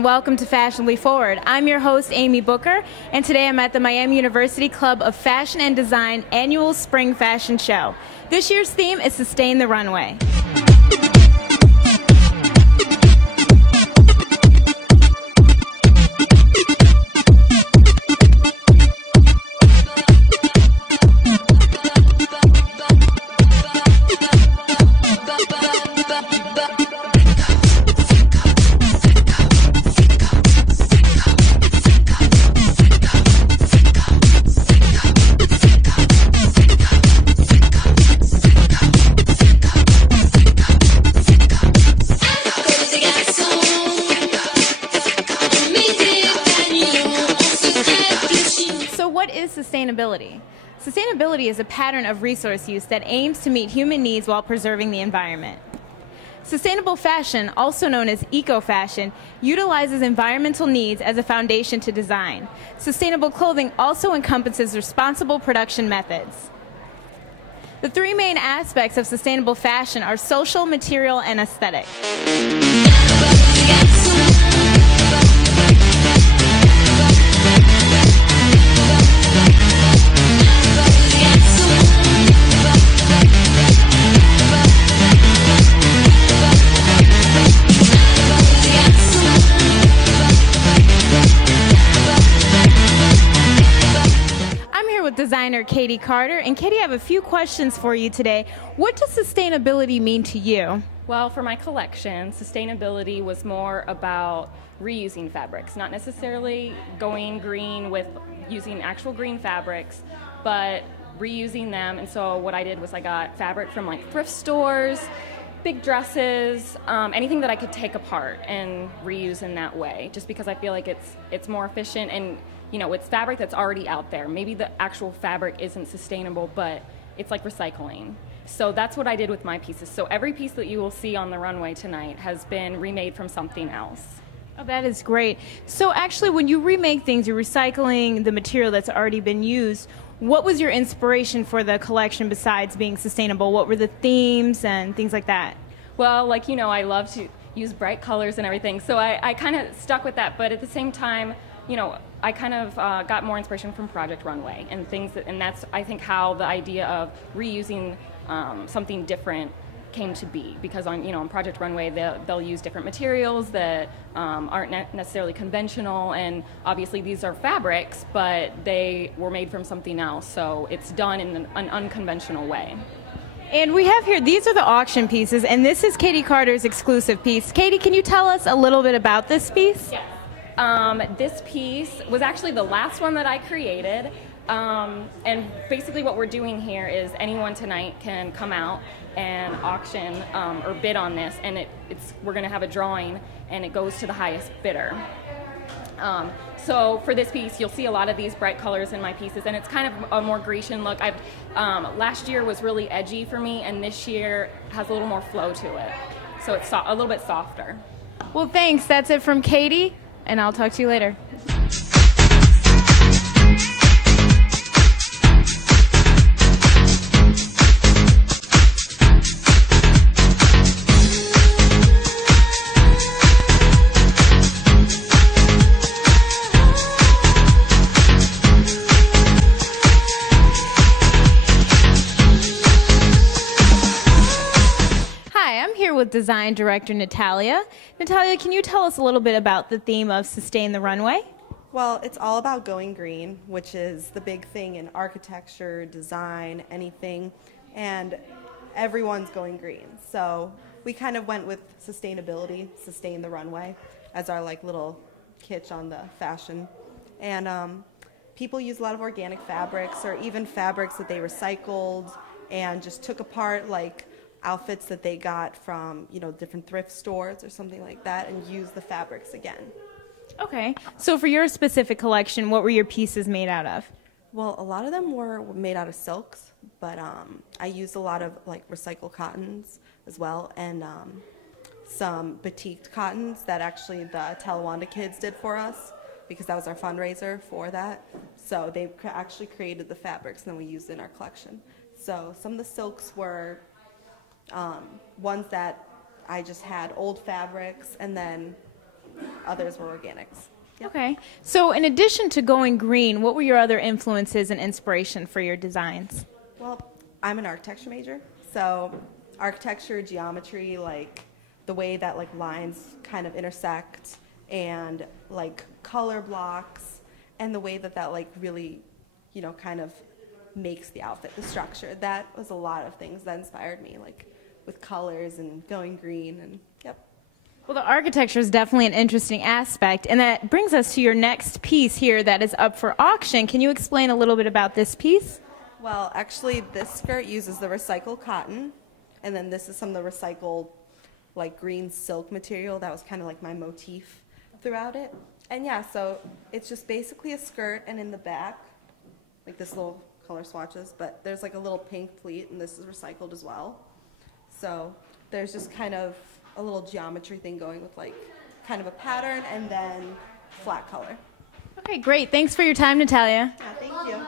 and welcome to Fashionably Forward. I'm your host, Amy Booker, and today I'm at the Miami University Club of Fashion and Design annual Spring Fashion Show. This year's theme is Sustain the Runway. What is sustainability? Sustainability is a pattern of resource use that aims to meet human needs while preserving the environment. Sustainable fashion, also known as eco-fashion, utilizes environmental needs as a foundation to design. Sustainable clothing also encompasses responsible production methods. The three main aspects of sustainable fashion are social, material, and aesthetic. Designer Katie Carter. And Katie, I have a few questions for you today. What does sustainability mean to you? Well, for my collection, sustainability was more about reusing fabrics, not necessarily going green with using actual green fabrics, but reusing them. And so what I did was I got fabric from like thrift stores, big dresses, anything that I could take apart and reuse in that way, just because I feel like it's more efficient, and you know, it's fabric that's already out there. Maybe the actual fabric isn't sustainable, but it's like recycling. So that's what I did with my pieces. So every piece that you will see on the runway tonight has been remade from something else. Oh, that is great. So actually, when you remake things, you're recycling the material that's already been used. What was your inspiration for the collection besides being sustainable? What were the themes and things like that? Well, like, you know, I love to use bright colors and everything, so I kind of stuck with that, but at the same time, you know, I kind of got more inspiration from Project Runway and things, and that's, I think, how the idea of reusing something different came to be, because on Project Runway they'll use different materials that aren't necessarily conventional, and obviously these are fabrics, but they were made from something else, so it's done in an unconventional way. And we have here, these are the auction pieces, and this is Katie Carter's exclusive piece. Katie, can you tell us a little bit about this piece? Yes. This piece was actually the last one that I created, and basically what we're doing here is anyone tonight can come out and auction or bid on this, and we're going to have a drawing, and it goes to the highest bidder. So for this piece, you'll see a lot of these bright colors in my pieces, and it's kind of a more Grecian look. Last year was really edgy for me, and this year has a little more flow to it, so it's a little bit softer. Well, thanks. That's it from Katie, and I'll talk to you later. With design director Natalia. Natalia, can you tell us a little bit about the theme of Sustain the Runway? Well, it's all about going green, which is the big thing in architecture, design, anything, and everyone's going green. So we kind of went with sustainability, sustain the runway, as our like little kitsch on the fashion. And people use a lot of organic fabrics, or even fabrics that they recycled and just took apart, like outfits that they got from, you know, different thrift stores or something like that, and use the fabrics again. Okay. So for your specific collection, what were your pieces made out of? Well, a lot of them were made out of silks, but I used a lot of like recycled cottons as well, and some batiqued cottons that actually the Talawanda kids did for us, because that was our fundraiser for that. So they actually created the fabrics, and then we used it in our collection. So some of the silks were ones that I just had old fabrics, and then others were organics. Yep. Okay. So in addition to going green, what were your other influences and inspiration for your designs? Well, I'm an architecture major, so architecture, geometry, like the way that like lines kind of intersect and like color blocks and the way that that like really, you know, kind of makes the outfit, the structure. That was a lot of things that inspired me, like with colors and going green and yep. Well, the architecture is definitely an interesting aspect, and that brings us to your next piece here that is up for auction. Can you explain a little bit about this piece? Well, actually, this skirt uses the recycled cotton, and then this is some of the recycled, like, green silk material. That was kind of like my motif throughout it. And yeah, so it's just basically a skirt, and in the back, like this little color swatches, but there's like a little pink pleat, and this is recycled as well. So there's just kind of a little geometry thing going with like kind of a pattern and then flat color. Okay, great. Thanks for your time, Natalia. Yeah, thank you.